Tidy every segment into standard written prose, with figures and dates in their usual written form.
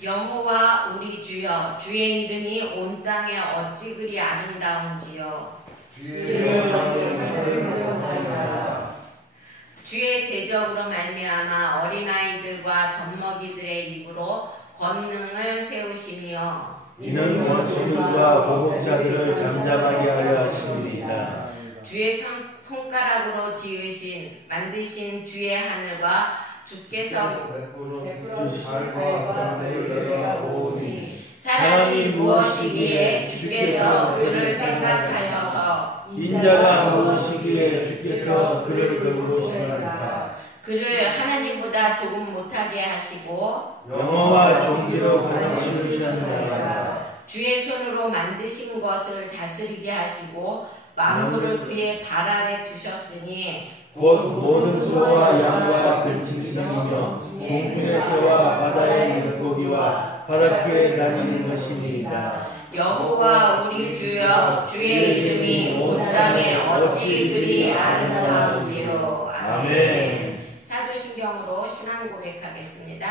여호와 우리 주여, 주의 이름이 온 땅에 어찌 그리 아름다운지요. 주의 대적으로 말미암아 어린아이들과 젖먹이들의 입으로 권능을 세우시며 이는 원수들과 보복자들을 잠잠하게 하려 하십니다. 주의 손가락으로 만드신 주의 하늘과 주께서 사람이 무엇이기에 주께서 그를 생각하셔서 인자가 무엇이기에 주께서 그를 돌보시나이까. 그를 하나님보다 조금 못하게 하시고 영어와 종기로 가르치시나이다. 주의 손으로 만드신 것을 다스리게 하시고 만물을 그의 발 아래 두셨으니 곧 모든 소와 양과 들짐승이며 공중의 새와 바다의 물고기와 바닷가에 다니는 것이니이다. 여호와 우리 주여, 주의 이름이 온 땅에 어찌 그리 아름다운지요. 아멘. 사도신경으로 신앙 고백하겠습니다.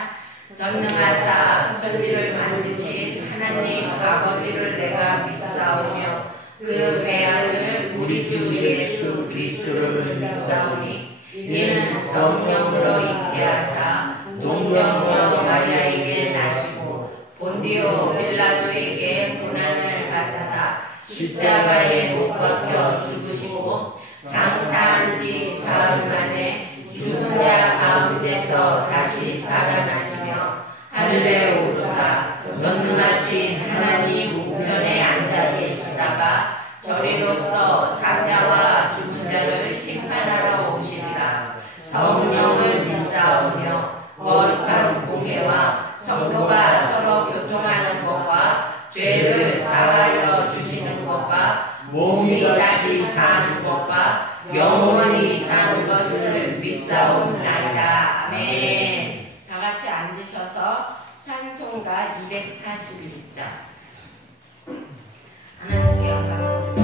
전능하사 천지를 만드신 하나님 아버지를 내가 믿사오며 그 외아들 우리 주 예수 그리스도를 믿사오니 이는 성령으로 잉태하사 동정녀 마리아에게 나시고 본디오 빌라도에게 고난을 받으사 십자가에 못 박혀 죽으시고 장사한 지 사흘 만에 죽은 자 가운데서 다시 살아나시며 하늘에 오르사 전능하신 하나님 우편에 앉아 계시다가 저리로서 산자와 죽은 자를 심판하러 오시리라. 성령을 믿사오며 거룩한 공회와 성도가 서로 교통하는 것과 죄를 사하여 주시는 것과 몸이 다시 사는 것과 영원히 사는 것을 믿사옵나이다. 아멘. 다 같이 앉으셔서 찬송가 241장 하나님께 영광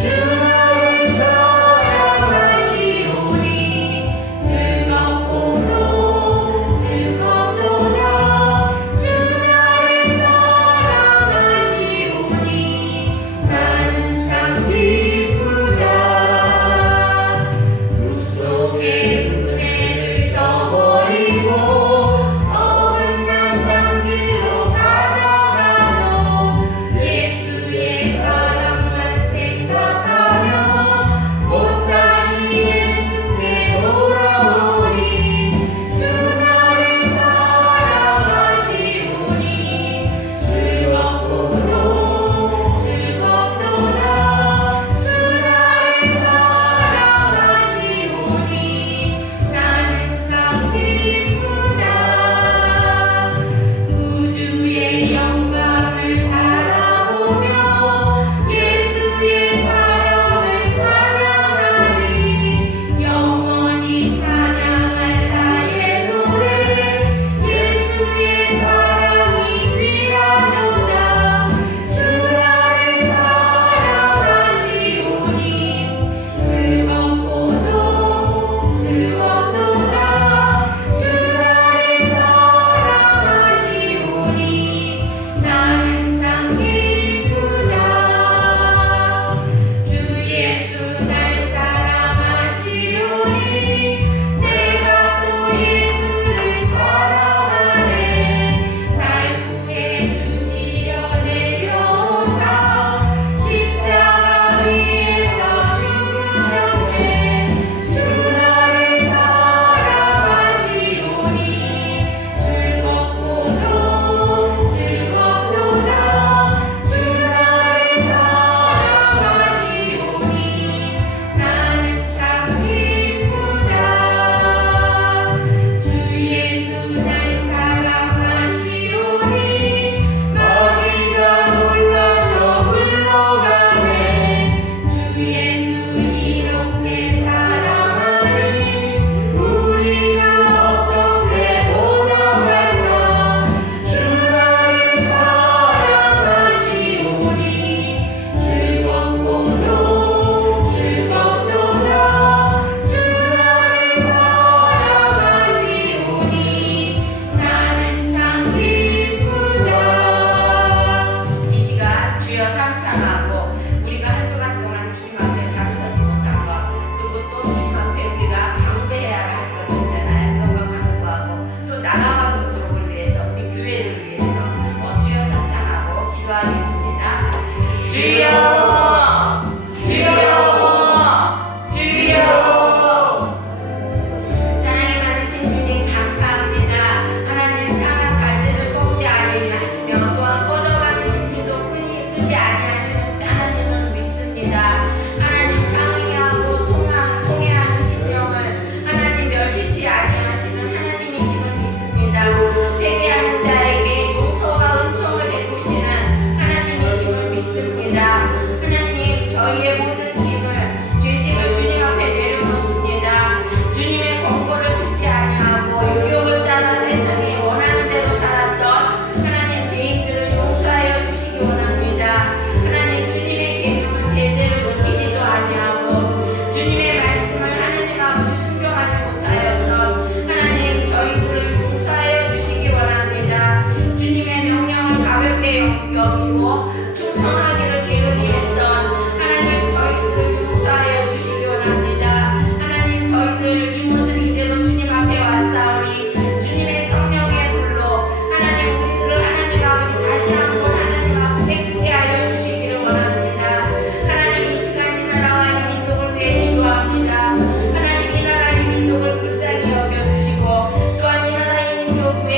주를 사랑하시오니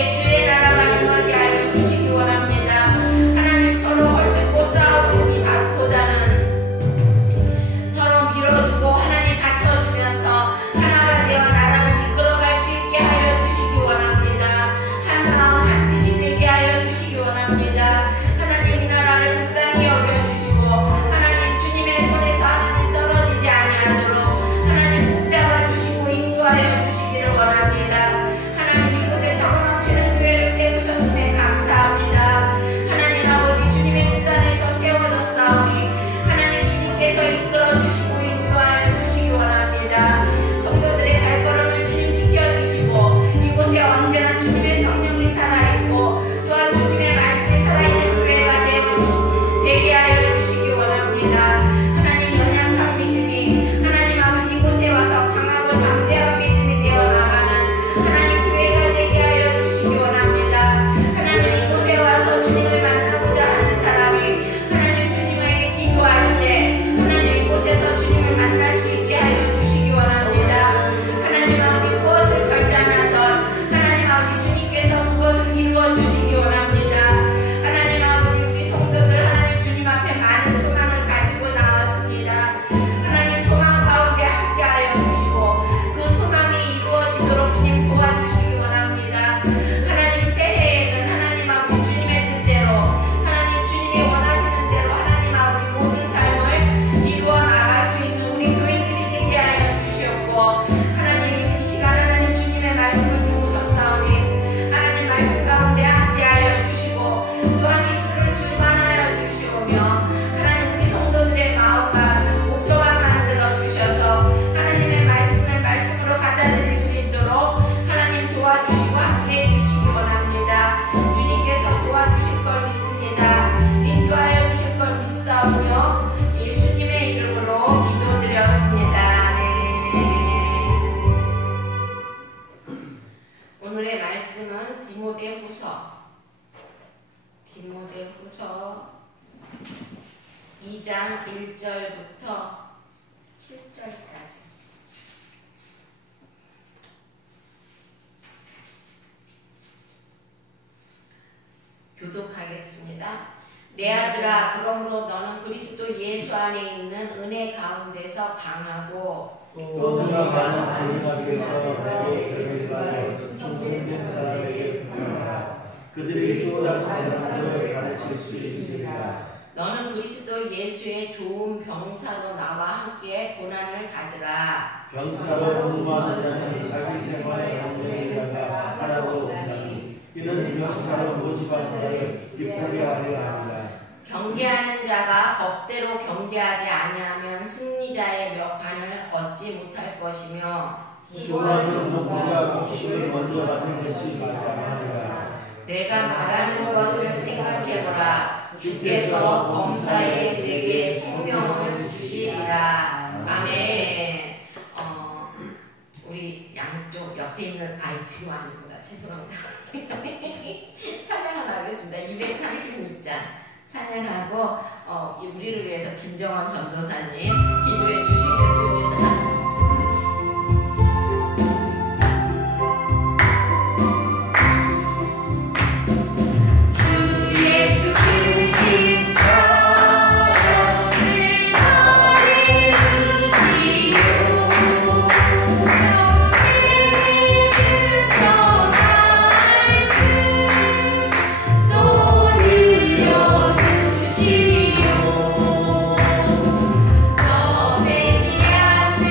가운데 주의 나라가 임하게 하여 주시기 원합니다. 하나님 서로 헐뜯고 싸우니 보다는 서로 밀어주고 하나님 받쳐주면서 하나가 되어 나라를 이끌어갈 수 있게 하여 주시기 원합니다. 한 마음 한 뜻이 되게 하여 주시기 원합니다. 하나님 이 나라를 불쌍히 여겨주시고 하나님 주님의 손에서 하나님 떨어지지 아니하도록 하나님 붙잡아 주시고 인도하여 주시기를 원합니다. 하나님 이곳에 적어 넘치는 교회를 세우셨음에 감사합니다. 하나님 아버지 주님의 뜻 안에서 세워졌사오니 하나님 주님께서 이끌어 주시고 인도하여 주시기 원합니다. 성도들의 발걸음을 주님 지켜주시고 이곳에 언제나 주님의 성령이 살아있고 또한 주님의 말씀이 살아있는 교회가 되게 하여 주시기 원합니다. 하나님 연약한 믿음이 하나님 아버지 이곳에 와서 강하고 담대한 믿음이 되어 나가는 하나님 교회가 되게 하여 주시기 원합니다. 하나님 이곳에 와서 주님을 만나고자 하는 사람이 하나님 주님에게 기도할 때 하나님 이곳에서 주님을 만날 수 있게 하여 주시기 원합니다. 하나님 아버지 무엇을 결단하던 하나님 아버지 주님께서 그것을 이루어 주시기 원합니다. 하나님 아버지 우리 성도들 하나님 주님 앞에 많은 소망을 가지고 나왔습니다. 하나님 소망 가운데 함께하여 주시고 그 소망이 이루어지도록 주님 도와주시기 원합니다. 하나님 새해에는 하나님 아버지 주님의 뜻대로 하나님 주님이 원하시는 대로 하나님 아버지 모든 삶을 이루어 나갈 수 있는 우리 교인들이 되게 하여 주시옵고 하나님 이 시간 하나님 주님의 말씀을 들고 섰사오니 하나님 말씀 가운데 함께하여 주시고 또한 입술을 주관하여 주시오며 하나님 우리 성도들의 마음과 목표가 만들어 주셔서 하나님의 말씀을 말씀으로 받아들일 수 있도록 하나님 도와주시고 함께해 주시기 원합니다. 주님께서 도와주실 걸 믿습니다. 인도하여 주실 걸 믿사오며 예수님의 이름으로 기도드렸습니다. 아멘. 오늘의 말씀은 디모데후서 2장 1절부터 7절까지. 교독하겠습니다. 내 아들아, 그러므로 너는 그리스도 예수 안에 있는 은혜 가운데서 강하고 또 누가 많은 주님께서 내게 결례하여 충성된 사람에게 부탁하라. 그들이 또 다른 사람들을 가르칠 수 있으리라. 너는 그리스도 예수의 좋은 병사로 나와 함께 고난을 받으라. 병사로 복무하는 자는 자기 생활의 운명의 자가 하나도 없나니 이는 병사로 모집한 자를 기쁘게 하려 합니다. 경계하는 자가 법대로 경계하지 아니하면 승리자의 묘관을 얻지 못할 것이며 수많은 누구가 곡식을 먼저 받는 것이 마땅하니라. 내가 말하는 것을 생각해보라. 주께서 범사에 내게 소명을 주시리라. 아멘. 우리 양쪽 옆에 있는 지금 아닙니다. 죄송합니다. 찬양을 하겠습니다. 236장 찬양하고 우리를 위해서 김정원 전도사님 기도해 주시겠습니다. 너 배지 않는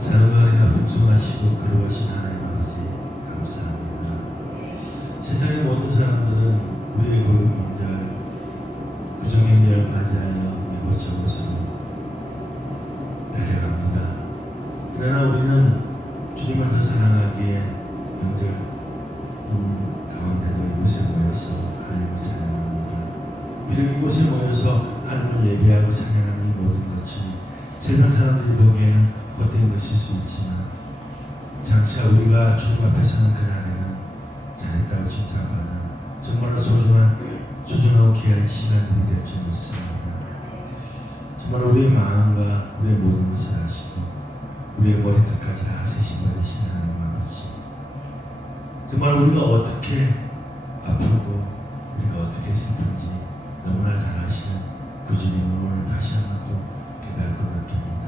사랑하리나 풍성하시고 거룩하신 하나님 아버지 감사합니다. 세상의 모든 사람들은 우리의 고유 명절, 구정명절을 맞이하여 이곳저곳으로 달려갑니다. 그러나 우리는 주님을 더 사랑하기에 명절 가운데도 이곳에 모여서 하나님을 찬양합니다. 비록 이곳에 모여서 하나님을 예배하고 찬양하는 이 모든 것이 세상 사람들이 보기에는 헛된 것일 수 있지만 장차 우리가 주님 앞에 서는 그날에는 잘했다고 칭찬받는 정말로 소중하고 귀한 시간들이 될 줄 믿습니다. 정말 우리의 마음과 우리의 모든 것을 아시고 우리의 머리끝까지 다 세신 받으신 하나님 아버지, 정말 우리가 어떻게 아프고 우리가 어떻게 슬픈지 너무나 잘 아시는 그 주님을 오늘 다시 한번 또 깨닫고 느낍니다.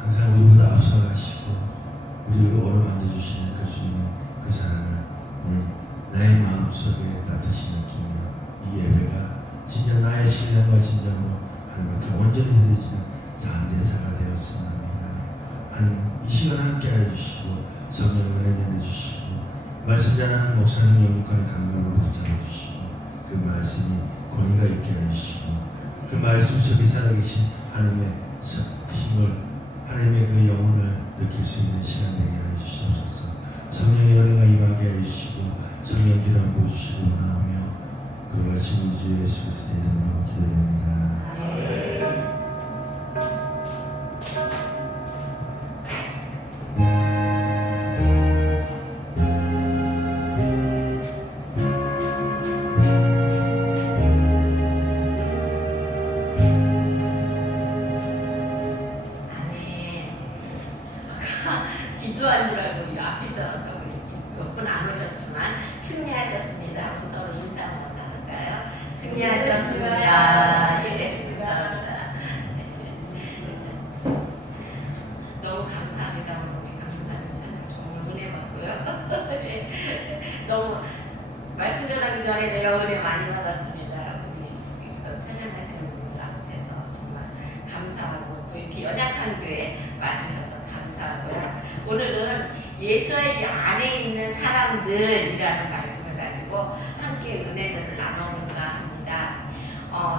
항상 우리보다 앞서가시고 우리를 오르만져 주시는 그 주님의 그 사랑을 오늘 나의 마음속에 따뜻이 느끼며 이 예배가 진짜 나의 신령과 진정으로 하나님 앞에 온전히 드려지는 산제사가 되었으면 합니다. 하나님 이 시간 함께 해주시고 성령을 은혜 내주시고 말씀 전하는 목사님 영육하는 강건으로 붙잡아주시고 그 말씀이 권위가 있게 해주시고 그 말씀 속에 살아계신 하나님의 힘을, 하나님의 그 영혼을 느낄 수 있는 시간 되게 해주시옵소서. 성령의 은혜가 임하게 해주시고 성령 기름 부어주시고 원하오며 거룩하신 우리 주 예수 그리스도의 이름으로 기도드립니다. 기도한 줄 알고 이 앞에서 몇 분 안 오셨지만 승리하셨습니다. 우리 서로 인사 한번 나눌까요? 승리하셨습니다. 예, 감사합니다. 너무 감사합니다. 우리 강사님 찬양 정말 은혜 받고요. 너무 말씀 전하기 전에 내가 은혜 많이 받았습니다. 우리 찬양하시는 분들 앞에서 정말 감사하고 또 이렇게 연약한 교회 와주셔서 감사하고요. 오늘은 예수의 안에 있는 사람들이라는 말씀을 가지고 함께 은혜를 나눠볼까 합니다.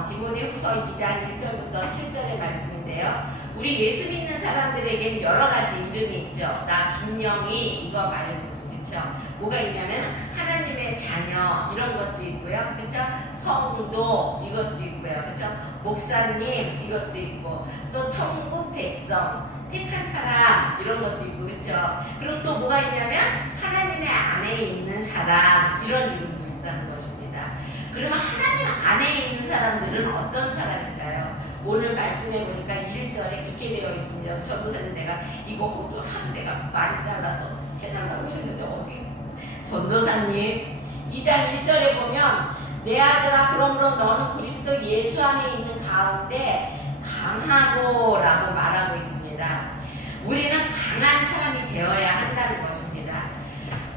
디모데후서 2장 1절부터 7절의 말씀인데요. 우리 예수 믿는 사람들에겐 여러 가지 이름이 있죠. 나 김영희 이거 말고도 그렇죠. 뭐가 있냐면 하나님의 자녀 이런 것도 있고요. 그렇죠. 성도 이것도 있고요. 그렇죠. 목사님 이것도 있고 또 천국 백성 택한 사람 이런 것도 있고 그렇죠. 그리고 또 뭐가 있냐면 하나님의 안에 있는 사람 이런 이름도 있다는 것입니다. 그러면 하나님 안에 있는 사람들은 어떤 사람일까요? 오늘 말씀해 보니까 1절에 그렇게 되어 있습니다. 전도사님 내가 이거 내가 많이 잘라서 해달라고 하셨는데 어디 전도사님 2장 1절에 보면 내 아들아 그러므로 너는 그리스도 예수 안에 있는 가운데 강하고 라고 말하고 있습니다. 우리는 강한 사람이 되어야 한다는 것입니다.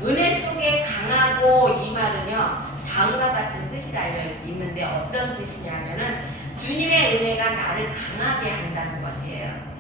은혜 속에 강하고 이 말은요 다음과 같은 뜻이 달려 있는데 어떤 뜻이냐면은 주님의 은혜가 나를 강하게 한다는 것이에요.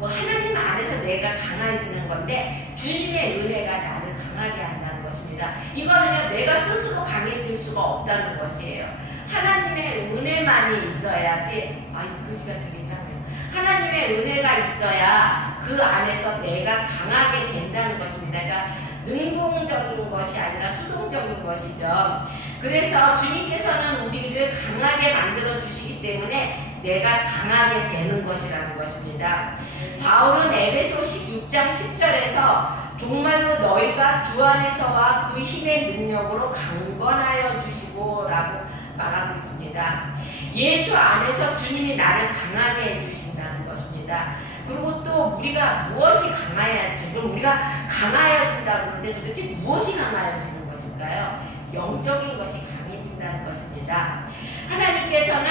하나님 안에서 내가 강해지는 건데 주님의 은혜가 나를 강하게 한다는 것입니다. 이거는요 내가 스스로 강해질 수가 없다는 것이에요. 하나님의 은혜만이 있어야지 이 글씨가 되게 작네요. 하나님의 은혜가 있어야 그 안에서 내가 강하게 된다는 것입니다. 그러니까 능동적인 것이 아니라 수동적인 것이죠. 그래서 주님께서는 우리를 강하게 만들어 주시기 때문에 내가 강하게 되는 것이라는 것입니다. 바울은 에베소서 6장 10절에서 정말로 너희가 주 안에서와 그 힘의 능력으로 강건하여 주시고 라고 말하고 있습니다. 예수 안에서 주님이 나를 강하게 해주신다는 것입니다. 그리고 또 우리가 무엇이 강해야지, 그럼 우리가 강해진다고 그러는데 도대체 무엇이 강해지는 것일까요? 영적인 것이 강해진다는 것입니다. 하나님께서는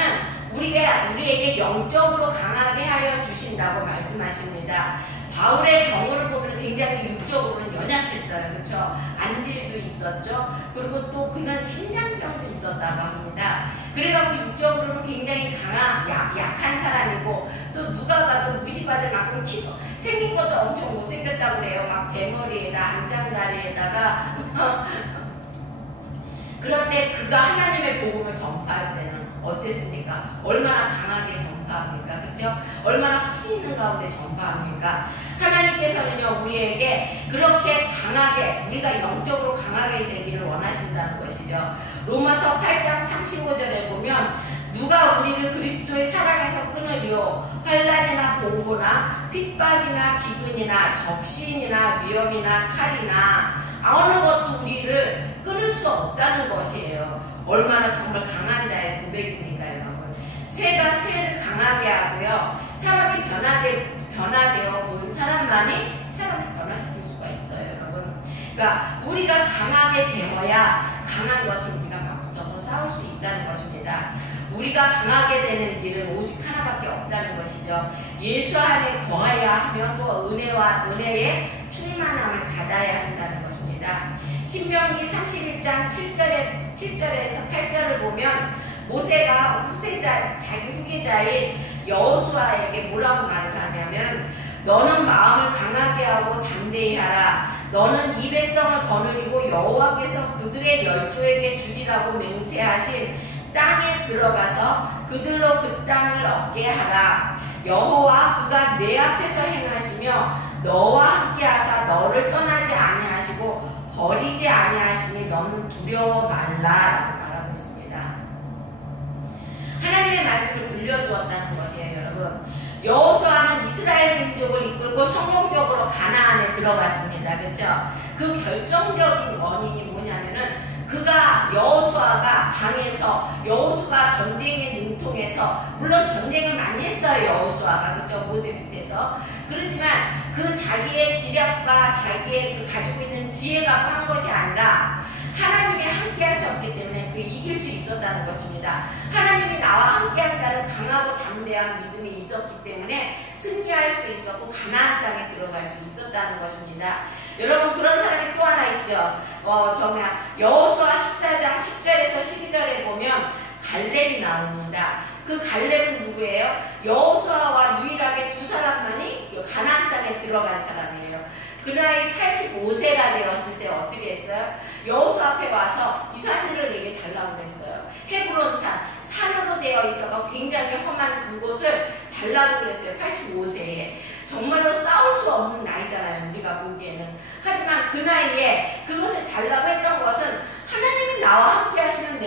우리에게 영적으로 강하게 하여 주신다고 말씀하십니다. 바울의 경우를 보면 굉장히 육적으로는 연약했어요. 그렇죠? 안질도 있었죠. 그리고 또 그는 심장병도 있었다고 합니다. 그래갖고 육적으로는 굉장히 약한 사람이고, 또 누가 봐도 무시받을 만큼 생긴 것도 엄청 못생겼다고 그래요. 막 대머리에다 안장다리에다가 그런데 그가 하나님의 복음을 전파할 때는 어땠습니까? 얼마나 강하게 전파합니까? 그렇죠? 얼마나 확신 있는 가운데 전파합니까? 하나님께서는요, 우리에게 그렇게 강하게, 우리가 영적으로 강하게 되기를 원하신다는 것이죠. 로마서 8장 35절에 보면 누가 우리를 그리스도의 사랑에서 끊으리요? 환난이나 봉고나 핍박이나 기근이나 적신이나 위험이나 칼이나 어느 것도 우리를 끊을 수 없다는 것이에요. 얼마나 정말 강한 자의 고백입니까, 여러분? 쇠가 쇠를 강하게 하고요. 사람이 변화되어 본 사람만이 사람을 변화시킬 수가 있어요, 여러분. 그러니까 우리가 강하게 되어야 강한 것을 우리가 맞붙어서 싸울 수 있다는 것입니다. 우리가 강하게 되는 길은 오직 하나밖에 없다는 것이죠. 예수 안에 거하여야 하면 또 은혜의 충만함을 받아야 한다는 것입니다. 신명기 31장 7절에서 8절을 보면 모세가 자기 후계자인 여호수아에게 뭐라고 말을 하냐면, 너는 마음을 강하게 하고 담대히 하라. 너는 이 백성을 거느리고 여호와께서 그들의 열조에게 주리라고 맹세하신 땅에 들어가서 그들로 그 땅을 얻게 하라. 여호와 그가 내 앞에서 행하시며 너와 함께 하사 너를 떠나지 아니하시고 버리지 아니하시니 너는 두려워 말라라고 말하고 있습니다. 하나님의 말씀을 들려주었다는 것이에요, 여러분. 여호수아는 이스라엘 민족을 이끌고 성공적으로 가나안에 들어갔습니다. 그렇죠? 그 결정적인 원인이 뭐냐면은 여호수아가 강해서, 여호수아가 전쟁에 능통해서, 물론 전쟁을 많이 했어요, 여호수아가. 그렇죠? 모세 밑에서. 그렇지만 그 자기의 지략과 자기의 그 가지고 있는 지혜가 한 것이 아니라 하나님이 함께 하셨기 때문에 그 이길 수 있었다는 것입니다. 하나님이 나와 함께 한다는 강하고 담대한 믿음이 있었기 때문에 승리할 수 있었고 가나안 땅에 들어갈 수 있었다는 것입니다. 여러분, 그런 사람이 또 하나 있죠. 여호수아 14장 10절에서 12절에 보면 갈렙이 나옵니다. 그 갈렙은 누구예요? 여호수아와 유일하게 두 사람만이 가나안 땅에 들어간 사람이에요. 그 나이 85세가 되었을 때 어떻게 했어요? 여호수아 앞에 와서 이 산지를 내게 달라고 그랬어요. 헤브론 산으로 되어 있어서 굉장히 험한 그곳을 달라고 그랬어요. 85세에. 정말로 싸울 수 없는 나이잖아요, 우리가 보기에는. 하지만 그 나이에 그것을 달라고 했던 것은 하나님이 나와 함께 하시면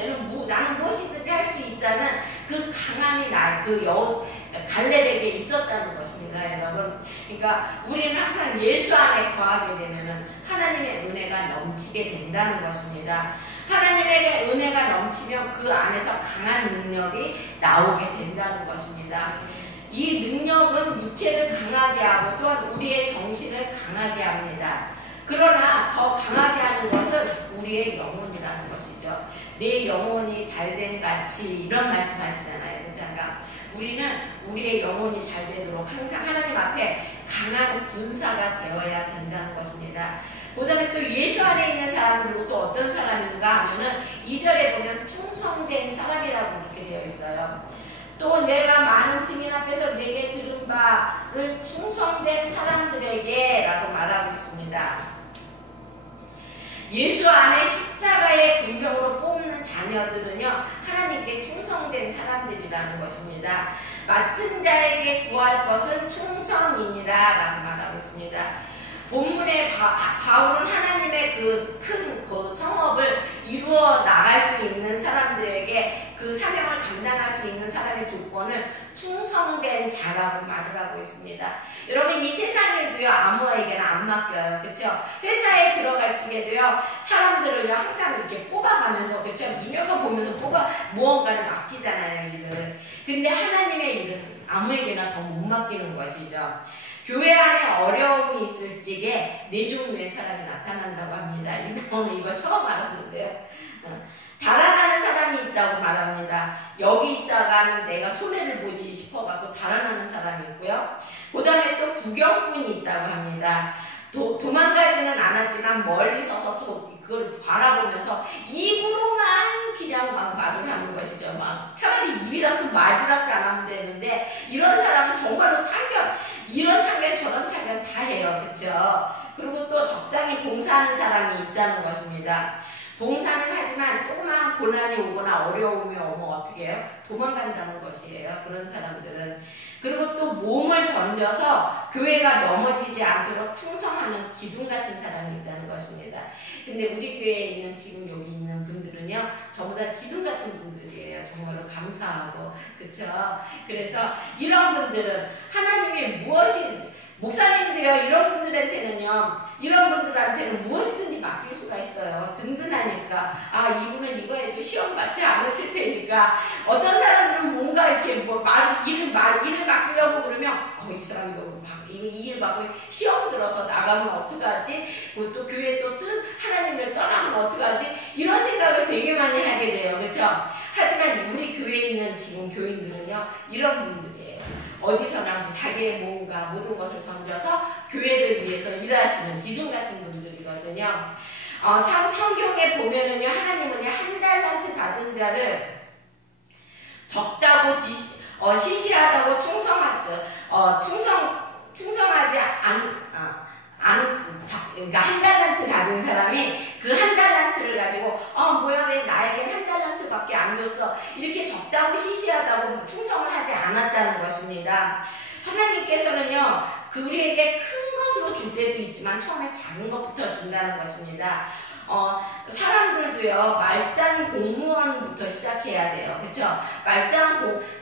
나는 무엇이든지 할 수 있다는 그 강함이 갈렙에게 있었다는 것입니다, 여러분. 그러니까 우리는 항상 예수 안에 거하게 되면은 하나님의 은혜가 넘치게 된다는 것입니다. 하나님에게 은혜가 넘치면 그 안에서 강한 능력이 나오게 된다는 것입니다. 이 능력은 육체를 강하게 하고 또한 우리의 정신을 강하게 합니다. 그러나 더 강하게 하는 것은 우리의 영혼이라는 것이죠. 내 영혼이 잘된 같이, 이런 말씀 하시잖아요. 그렇죠? 우리는 우리의 영혼이 잘 되도록 항상 하나님 앞에 강한 군사가 되어야 된다는 것입니다. 그 다음에 또 예수 안에 있는 사람, 그리고 또 어떤 사람인가 하면은 2절에 보면 충성된 사람이라고 그렇게 되어 있어요. 또 내가 많은 증인 앞에서 내게 들은 바를 충성된 사람들에게 라고 말하고 있습니다. 예수 안에 십자가의 군병으로 뽑는 자녀들은요, 하나님께 충성된 사람들이라는 것입니다. 맡은 자에게 구할 것은 충성이니라 라고 말하고 있습니다. 본문에 바울은 하나님의 그 성업을 이루어 나갈 수 있는 사람들에게 그 사명을 감당할 수 있는 사람의 조건을 충성된 자라고 말을 하고 있습니다. 여러분, 이 세상 일도요, 아무에게나 안 맡겨요. 그렇죠? 회사에 들어갈 적에도요, 사람들을요, 항상 이렇게 뽑아가면서, 그렇죠? 눈여겨보면서 무언가를 맡기잖아요, 일을. 근데 하나님의 일은 아무에게나 더 못 맡기는 것이죠. 교회 안에 어려움이 있을 적에 네 종류의 사람이 나타난다고 합니다. 오늘 이거 처음 알았는데요. 달아나는 사람이 있다고 말합니다. 여기 있다가는 내가 손해를 보지 싶어갖고 달아나는 사람이 있고요. 그 다음에 또 구경꾼이 있다고 합니다. 도망가지는 않았지만 멀리 서서 또 그걸 바라보면서 입으로만 그냥 막 말을 하는 것이죠. 막 차라리 입이라도 말이라도 안 하면 되는데 이런 사람은 정말로 참견, 이런 참견 저런 참견 다 해요. 그렇죠? 그리고 또 적당히 봉사하는 사람이 있다는 것입니다. 봉사는 하지만 조그마한 고난이 오거나 어려움이 오면 어떻게 해요? 도망간다는 것이에요. 그런 사람들은. 그리고 또 몸을 던져서 교회가 넘어지지 않도록 충성하는 기둥 같은 사람이 있다는 것입니다. 근데 우리 교회에 있는 지금 여기 있는 분들은요, 전부 다 기둥 같은 분들이에요. 정말로 감사하고. 그렇죠? 그래서 이런 분들은 하나님이 무엇이, 목사님도요, 이런 분들한테는요, 이런 분들한테는 무엇이든지 맡길 수가 있어요. 든든하니까. 아, 이분은 이거 해도 시험 받지 않으실 테니까. 어떤 사람들은 뭔가 이렇게 뭐 일을 맡기려고 그러면, 이 사람 이일 받고 시험 들어서 나가면 어떡하지? 또 교회 또 하나님을 떠나면 어떡하지? 이런 생각을 되게 많이 하게 돼요. 그렇죠? 하지만 우리 교회에 있는 지금 교인들은요, 이런 분들이에요. 어디서나 자기의 몸과 모든 것을 던져서 교회를 위해서 일하시는 기둥 같은 분들이거든요. 성경에 보면은요, 하나님은요, 한 달란트 받은 자를 적다고 시시하다고 충성하지 그러니까 한 달란트 가진 사람이 그 한 달란트를 가지고 뭐야 왜 나에겐 한 달란트밖에 안 줬어, 이렇게 적다고 시시하다고 충성을 하지 않았다는 것입니다. 하나님께서는요, 우리에게 큰 것으로 줄 때도 있지만 처음에 작은 것부터 준다는 것입니다. 사람들도요, 말단 공무원부터 시작해야 돼요. 그렇죠?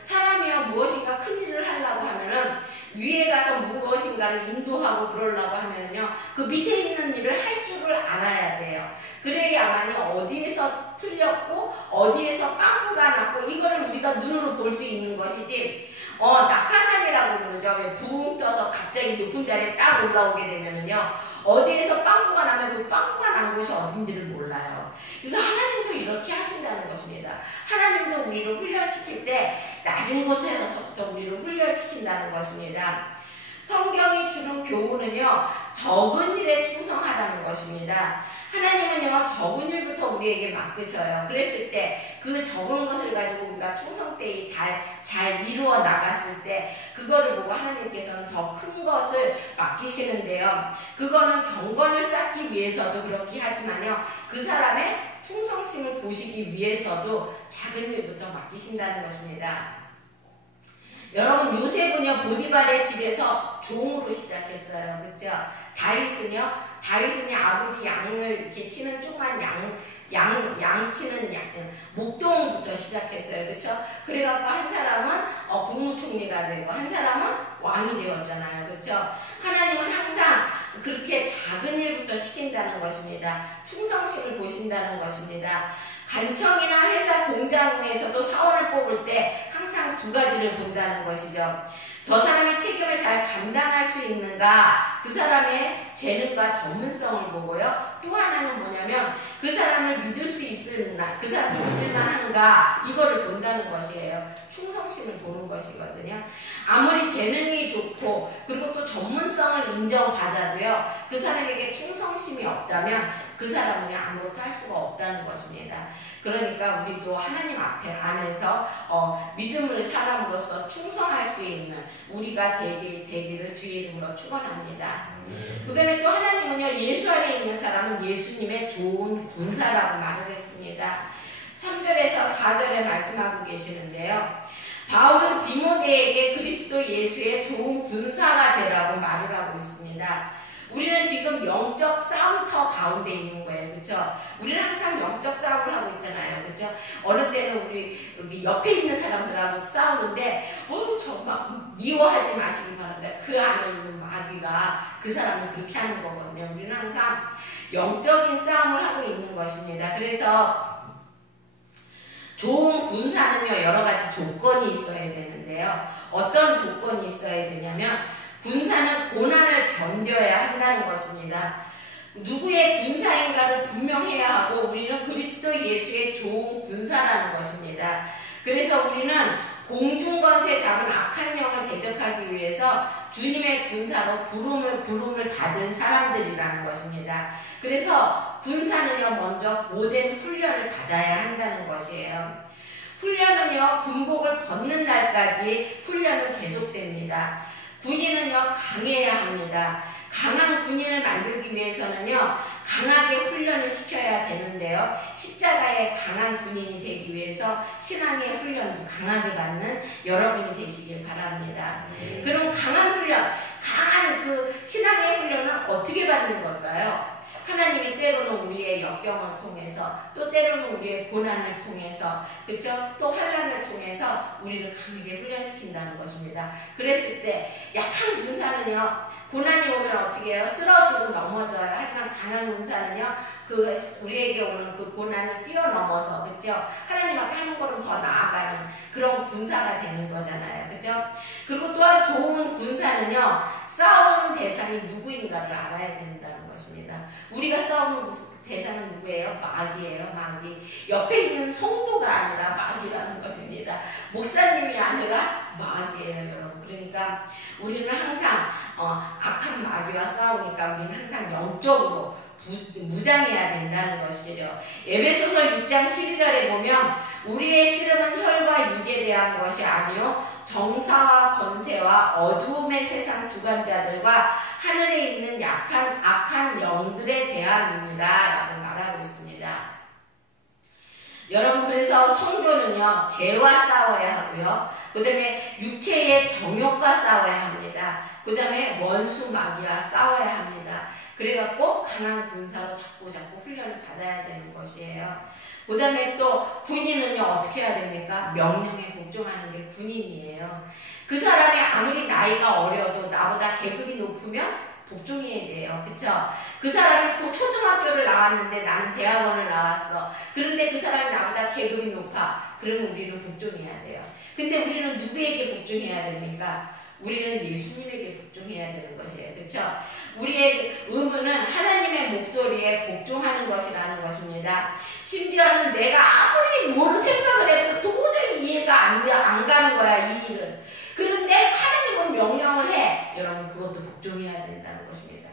사람이요, 무엇인가 큰 일을 하려고 하면은 위에 가서 무엇인가를 인도하고 그러려고 하면은요, 그 밑에 있는 일을 할 줄을 알아야 돼요. 그래야만이 어디에서 틀렸고 어디에서 빵꾸가 났고 이거를 우리가 눈으로 볼 수 있는 것이지. 낙하산이라고 그러죠. 왜 붕 떠서 갑자기 높은 자리에 딱 올라오게 되면은요, 어디에서 빵꾸가 나면 그 빵꾸가 난 곳이 어딘지를 몰라요. 그래서 하나님도 이렇게 하신다는 것입니다. 하나님도 우리를 훈련시킬 때 낮은 곳에서부터 우리를 훈련시킨다는 것입니다. 성경이 주는 교훈은요, 적은 일에 충성하라는 것입니다. 하나님은요, 적은 일부터 우리에게 맡기셔요. 그랬을 때 그 적은 것을 가지고 우리가 충성되이 잘 이루어 나갔을 때 그거를 보고 하나님께서는 더 큰 것을 맡기시는데요. 그거는 경건을 쌓기 위해서도 그렇게 하지만요, 그 사람의 충성심을 보시기 위해서도 작은 일부터 맡기신다는 것입니다. 여러분, 요셉은요, 보디발의 집에서 종으로 시작했어요. 그렇죠? 다윗은요, 아버지 양을 이렇게 치는 조그만 양 치는 목동부터 시작했어요. 그렇죠? 그래갖고 한 사람은 국무총리가 되고 한 사람은 왕이 되었잖아요. 그렇죠? 하나님은 항상 그렇게 작은 일부터 시킨다는 것입니다. 충성심을 보신다는 것입니다. 간청이나 회사 공장에서도 사원을 뽑을 때 항상 두 가지를 본다는 것이죠. 저 사람이 책임을 잘 감당할 수 있는가, 그 사람의 재능과 전문성을 보고요. 또 하나는 뭐냐면 그 사람을 믿을 수 있으나, 그 사람을 믿을만 한가, 이거를 본다는 것이에요. 충성심을 보는 것이거든요. 아무리 재능이 좋고 그리고 또 전문성을 인정받아도요, 그 사람에게 충성심이 없다면 그 사람은 아무것도 할 수가 없다는 것입니다. 그러니까 우리도 하나님 안에서 믿음을 사람으로서 충성할 수 있는 우리가 되기를 주의 이름으로 축원합니다. 그 다음에 또 하나님은요, 예수 안에 있는 사람은 예수님의 좋은 군사라고 말을 했습니다. 3절에서 4절에 말씀하고 계시는데요. 바울은 디모데에게 그리스도 예수의 좋은 군사가 되라고 말을 하고 있습니다. 우리는 지금 영적 싸움터 가운데 있는 거예요. 그렇죠? 우리는 항상 영적 싸움을 하고 있잖아요. 그렇죠? 어느 때는 우리 여기 옆에 있는 사람들하고 싸우는데 정말 미워하지 마시기 바랍니다. 그 안에 있는 마귀가 그 사람을 그렇게 하는 거거든요. 우리는 항상 영적인 싸움을 하고 있는 것입니다. 그래서 좋은 군사는요, 여러 가지 조건이 있어야 되는데요. 어떤 조건이 있어야 되냐면 군사는 고난을 견뎌야 한다는 것입니다. 누구의 군사인가를 분명해야 하고 우리는 그리스도 예수의 좋은 군사라는 것입니다. 그래서 우리는 공중권세 잡은 악한 영을 대적하기 위해서 주님의 군사로 부름을 받은 사람들이라는 것입니다. 그래서 군사는요, 먼저 고된 훈련을 받아야 한다는 것이에요. 훈련은요, 군복을 벗는 날까지 훈련은 계속됩니다. 군인은요, 강해야 합니다. 강한 군인을 만들기 위해서는요, 강하게 훈련을 시켜야 되는데요. 십자가의 강한 군인이 되기 위해서 신앙의 훈련도 강하게 받는 여러분이 되시길 바랍니다. 그럼 강한 훈련, 강한 그 신앙의 훈련은 어떻게 받는 걸까요? 하나님이 때로는 우리의 역경을 통해서, 또 때로는 우리의 고난을 통해서, 그렇죠? 또 환난을 통해서 우리를 강하게 훈련시킨다는 것입니다. 그랬을 때 약한 군사는요, 고난이 오면 어떻게 해요? 쓰러지고 넘어져요. 하지만 강한 군사는요, 우리에게 오는 그 고난을 뛰어넘어서, 그렇죠? 하나님 앞에 한 걸음 더 나아가는 그런 군사가 되는 거잖아요. 그렇죠? 그리고 또한 좋은 군사는요, 싸우는 대상이 누구인가를 알아야 된다는 것입니다. 우리가 싸우는 대상은 누구예요? 마귀예요. 마귀. 옆에 있는 성도가 아니라 마귀라는 것입니다. 목사님이 아니라 마귀예요, 여러분. 그러니까 우리는 항상 악한 마귀와 싸우니까 우리는 항상 영적으로 무장해야 된다는 것이죠. 에베소서 6장 12절에 보면 우리의 씨름은 혈과 육에 대한 것이 아니요 정사와 권세와 어두움의 세상 주관자들과 하늘에 있는 악한 영들에 대함입니다 라고 말하고 있습니다. 여러분, 그래서 성도는요, 죄와 싸워야 하고요, 그 다음에 육체의 정욕과 싸워야 합니다. 그 다음에 원수 마귀와 싸워야 합니다. 그래갖고 강한 군사로 자꾸 훈련을 받아야 되는 것이에요. 그 다음에 또 군인은요, 어떻게 해야 됩니까? 명령에 복종하는 게 군인이에요. 그 사람이 아무리 나이가 어려도 나보다 계급이 높으면 복종해야 돼요. 그쵸? 그 사람이 초등학교를 나왔는데 나는 대학원을 나왔어. 그런데 그 사람이 나보다 계급이 높아. 그러면 우리는 복종해야 돼요. 근데 우리는 누구에게 복종해야 됩니까? 우리는 예수님에게 복종해야 되는 것이에요. 그쵸? 우리의 의무는 하나님의 목소리에 복종하는 것이라는 것입니다. 심지어는 내가 아무리 뭘 생각을 해도 도저히 이해가 안 가는 거야, 이 일은. 그런데 하나님은 명령을 해. 여러분, 그것도 복종해야 된다는 것입니다.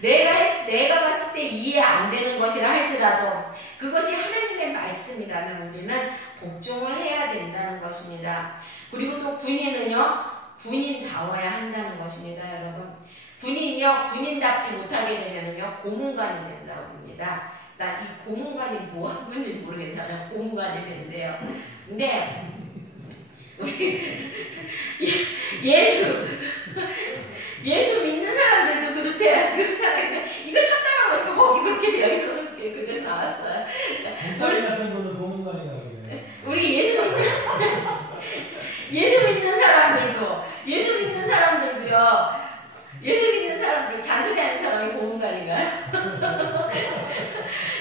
내가 봤을 때 이해 안 되는 것이라 할지라도 그것이 하나님의 말씀이라면 우리는 복종을 해야 된다는 것입니다. 그리고 또 군인은요, 군인다워야 한다는 것입니다, 여러분. 군인이요, 군인답지 못하게 되면은요, 고문관이 된다고 합니다. 나 이 고문관이 뭐 하는 건지 모르겠어요. 고문관이 된대요. 근데 우리 예수 믿는 사람들도 그렇대요. 그렇잖아요. 이거 찾다가 보니까 거기 그렇게 되어 있어서 그대로 나왔어요. 목사님 같은 분은 고문관이라고 그래요. 우리 예수 믿는 사람들도요, 예수 믿는 사람들, 잔소리하는 사람이 고문관인가요?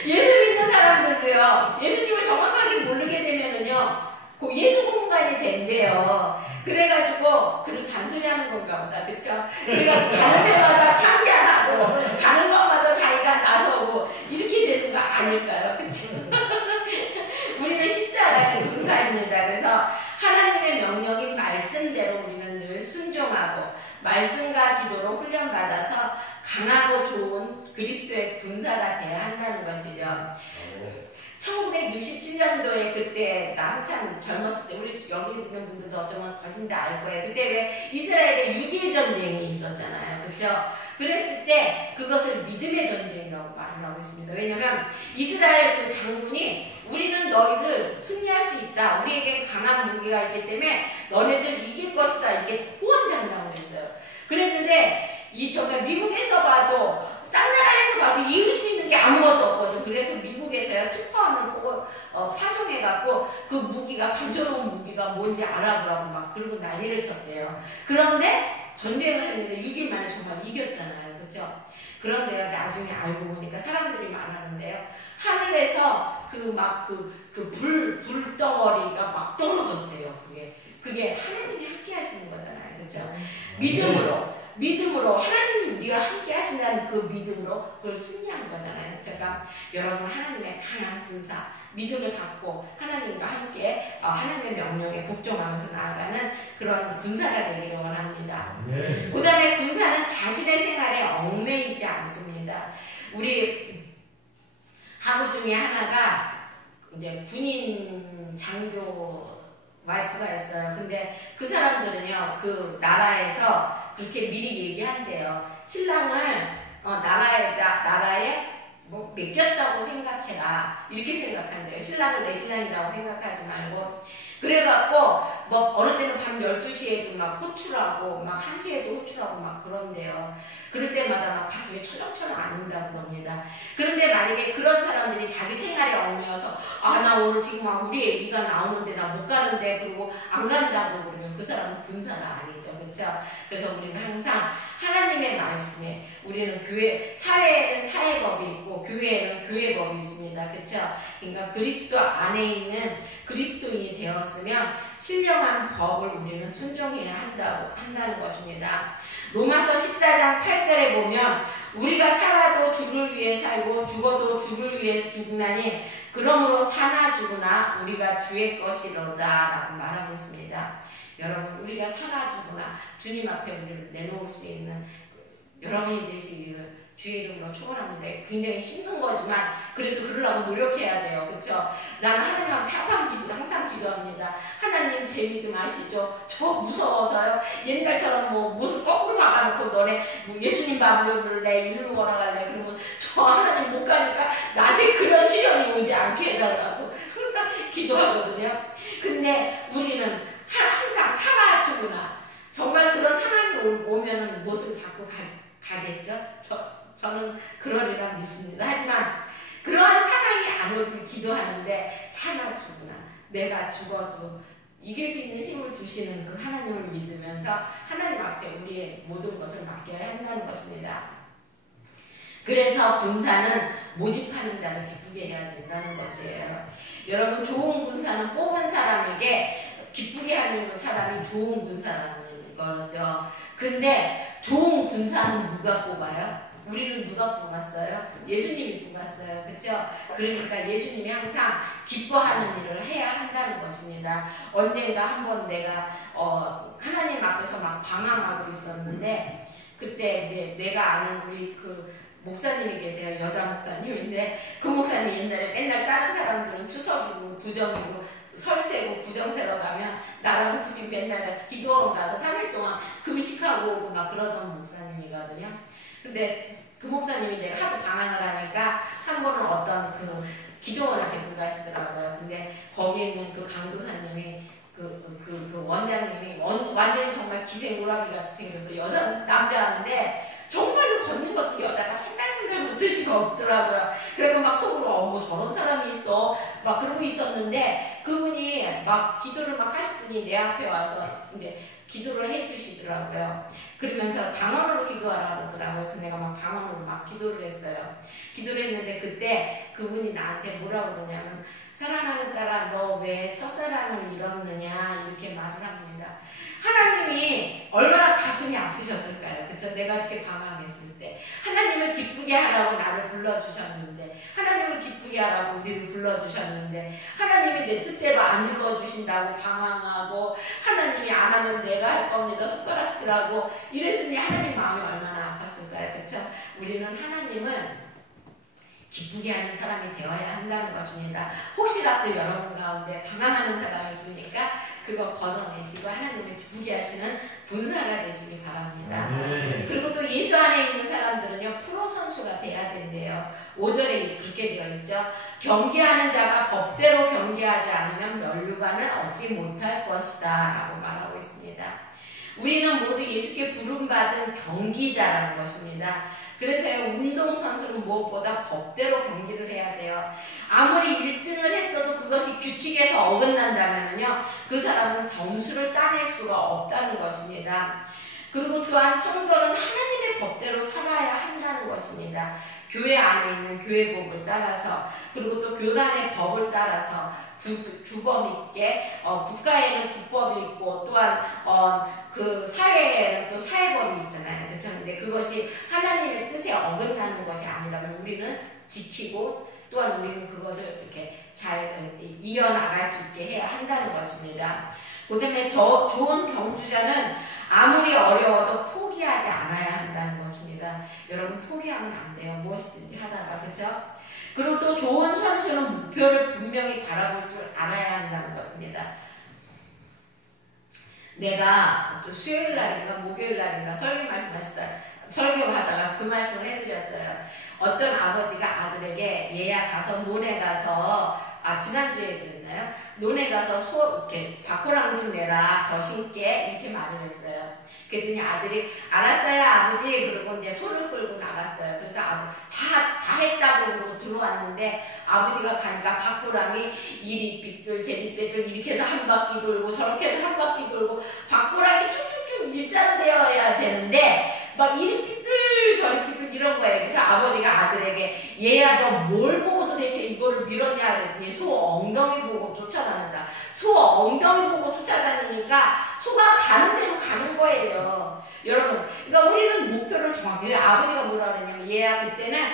예수 믿는 사람들도요, 예수님을 정확하게 모르게 되면은요, 예수 고문관이 된대요. 그래가지고, 그리고 잔소리하는 건가 보다, 그쵸? 우리가 가는 데마다 참견하고, 가는 것마다 자기가 나서고, 이렇게 되는 거 아닐까요? 그쵸? 우리는 십자가의 군사입니다. 그래서 하나님의 명령인 말씀대로 우리는 늘 순종하고, 말씀과 기도로 훈련받아서 강하고 좋은 그리스도의 군사가 돼야 한다는 것이죠. 1967년도에 그때 나 한참 젊었을 때, 우리 여기 있는 분들도 어쩌면 거진데 알 거예요. 그때 왜 이스라엘에 6.1 전쟁이 있었잖아요. 그렇죠? 그랬을 때 그것을 믿음의 전쟁이라고 말을 하고 있습니다. 왜냐하면 이스라엘 그 장군이 우리는 너희들 승리할 수 있다. 우리에게 강한 무기가 있기 때문에 너네들 이길 것이다. 이게 호언장담을 했어요. 그랬는데 정말 미국에서 봐도 딴 나라에서 봐도 이룰 수 있는 게 아무것도 없거든. 그래서 미국에서요, 특파원을 보고 파송해갖고 그 무기가, 감춰놓은 무기가 뭔지 알아보라고 막 그러고 난리를 쳤대요. 그런데 전쟁을 했는데 6일 만에 정말 이겼잖아요. 그렇죠? 그런데요, 나중에 알고 보니까 사람들이 말하는데요, 하늘에서 불덩어리가 막 떨어졌대요. 그게 하나님이 함께 하시는 거잖아요. 그렇죠? 믿음으로 믿음으로 하나님이 우리와 함께 하신다는 그 믿음으로 그걸 승리한 거잖아요. 그러니까 여러분 하나님의 강한 군사 믿음을 갖고 하나님과 함께 하나님의 명령에 복종하면서 나아가는 그런 군사가 되기를 원합니다. 그 다음에 군사는 자신의 생활에 얽매이지 않습니다. 우리 가구 중에 하나가 이제 군인 장교 와이프가 있어요. 근데 그 사람들은요, 그 나라에서 그렇게 미리 얘기한대요. 신랑을 나라에 뭐 맡겼다고 생각해라. 이렇게 생각한대요. 신랑을 내 신랑이라고 생각하지 말고. 그래갖고 뭐 어느 때는 밤 12시에도 막 호출하고 막 1시에도 호출하고 막 그런대요. 그럴 때마다 막 가슴이 철렁철렁 앓는다고 그럽니다. 그런데 만약에 그런 사람들이 자기 생활에 얽매여서 나 오늘 지금 막 우리 애기가 나오는데 나 못 가는데 그리고 안 간다고 그러면 그 사람은 군사가 아니죠. 그렇죠? 그래서 우리는 항상 하나님의 말씀에 우리는 사회에는 사회법이 있고 교회에는 교회법이 있습니다. 그렇죠? 그러니까 그리스도 안에 있는 그리스도인이 되었으면 신령한 법을 우리는 순종해야 한다는 것입니다. 로마서 14장 8절에 보면 우리가 살아도 주를 위해 살고 죽어도 주를 위해 죽나니 그러므로 사나 죽으나 우리가 주의 것이로다 라고 말하고 있습니다. 여러분 우리가 사나 죽으나 주님 앞에 우리를 내놓을 수 있는 여러분이 되시기를 주의 이름으로 축원합니다. 굉장히 힘든 거지만 그래도 그러려고 노력해야 돼요. 그렇죠? 나는 하나님 앞에 항상 기도합니다. 하나님 제 믿음 아시죠? 저 무서워서요. 옛날처럼 뭐 못을 거꾸로 박아놓고 너네 뭐 예수님 밥을 볼래 일로 걸어갈래 그러면 저 하나님 못 가니까 나한테 그런 시련이 오지 않게 해달라고 항상 기도하거든요. 근데 우리는 항상 살아 죽으나 정말 그런 상황이 오면은 못을 받고 가겠죠? 저는 그러리라 믿습니다. 하지만 그러한 상황이 안 오길 기도하는데 사나 죽으나 내가 죽어도 이길 수 있는 힘을 주시는 그 하나님을 믿으면서 하나님 앞에 우리의 모든 것을 맡겨야 한다는 것입니다. 그래서 군사는 모집하는 자를 기쁘게 해야 된다는 것이에요. 여러분 좋은 군사는 뽑은 사람에게 기쁘게 하는 그 사람이 좋은 군사라는 거죠. 근데 좋은 군사는 누가 뽑아요? 우리는 누가 뽑았어요? 예수님이 뽑았어요. 그렇죠? 그러니까 예수님이 항상 기뻐하는 일을 해야 한다는 것입니다. 언젠가 한번 내가 하나님 앞에서 막 방황하고 있었는데 그때 이제 내가 아는 우리 그 목사님이 계세요. 여자 목사님인데 그 목사님이 옛날에 맨날 다른 사람들은 추석이고 구정이고 설세고 구정세러 가면 나랑 둘이 맨날 같이 기도원 가서 3일 동안 금식하고 오고 막 그러던 목사님이거든요. 근데 그 목사님이 내가 하도 방황을 하니까 한 번은 어떤 그 기도원을 데리고 가시더라고요. 근데 거기에 있는 그 강도사님이 그 원장님이 완전히 정말 기생오라비 같이 생겨서 남자인데 정말로 걷는 것도 여자가 생달생달 못듯이 걷더라고요. 그러니까 막 속으로 어머 저런 사람이 있어 막 그러고 있었는데 그분이 막 기도를 막 하시더니 내 앞에 와서 이제 기도를 해주시더라고요. 그러면서 방언으로 기도하라 그러더라고요. 그래서 내가 막 방언으로 막 기도를 했어요. 기도를 했는데 그때 그분이 나한테 뭐라고 그러냐면 사랑하는 딸아 너 왜 첫사랑을 잃었느냐 이렇게 말을 합니다. 하나님이 얼마나 가슴이 아프셨을까요? 그렇죠? 내가 이렇게 방황했을 때 하나님을 기쁘게 하라고 나를 불러주셨는데 하나님을 기쁘게 하라고 우리를 불러주셨는데 하나님이 내 뜻대로 안 이루어주신다고 방황하고 하나님이 안 하면 내가 할 겁니다. 손가락질하고 이랬으니 하나님 마음이 얼마나 아팠을까요? 그렇죠? 우리는 하나님을 기쁘게 하는 사람이 되어야 한다는 것입니다. 혹시라도 여러분 가운데 방황하는 사람이 있습니까? 그거 걷어내시고 하나님을 기쁘게 하시는 군사가 되시기 바랍니다. 그리고 또 예수 안에 있는 사람들은요 프로 선수가 돼야 된대요. 5절에 그렇게 되어 있죠. 경계하는 자가 법대로 경계하지 않으면 면류관을 얻지 못할 것이다 라고 말하고 있습니다. 우리는 모두 예수께 부름받은 경기자라는 것입니다. 그래서 운동선수는 무엇보다 법대로 경기를 해야 돼요. 아무리 1등을 했어도 그것이 규칙에서 어긋난다면요, 그 사람은 점수를 따낼 수가 없다는 것입니다. 그리고 또한 성도는 하나님의 법대로 살아야 한다는 것입니다. 교회 안에 있는 교회법을 따라서, 그리고 또 교단의 법을 따라서 주법 있게, 국가에는 국법이 있고, 또한 그 사회에는 또 사회법이 있잖아요. 그렇죠? 근데 그것이 하나님의 뜻에 어긋나는 것이 아니라면 우리는 지키고, 또한 우리는 그것을 이렇게 잘 이어나갈 수 있게 해야 한다는 것입니다. 그 다음에 좋은 경주자는 아무리 어려워도 포기하지 않아야 한다는 것입니다. 여러분, 포기하면 안 돼요. 무엇이든지 하다가, 그렇죠? 그리고 또 좋은 선수는 목표를 분명히 바라볼 줄 알아야 한다는 것입니다. 내가 또 수요일 날인가 목요일 날인가 설교하다가 그 말씀을 해드렸어요. 어떤 아버지가 아들에게 얘야 가서 논에 가서, 지난주에 그랬나요? 논에 가서 이렇게 바코랑 좀 매라, 더 신게, 이렇게 말을 했어요. 그랬더니 아들이 알았어요 아버지, 그러고 이제 소를 끌고 나갔어요. 그래서 다 했다고 그러고 들어왔는데, 아버지가 가니까 박고랑이 이리 삐뚤 저리 삐뚤 이렇게 해서 한 바퀴 돌고 저렇게 해서 한 바퀴 돌고, 박고랑이 쭉쭉쭉 일자되어야 되는데 막 이리 삐뚤 저리 삐뚤 이런 거예요. 그래서 아버지가 아들에게 얘야 너 뭘 보고 도대체 이거를 밀었냐 그랬더니 소 엉덩이 보고 쫓아다닌다. 소 엉덩이 보고 쫓아다니니까 소가 가는 대로 가는 거예요. 여러분, 그러니까 우리는 목표를 정확히, 아버지가 뭐라 그랬냐면 얘야 그때는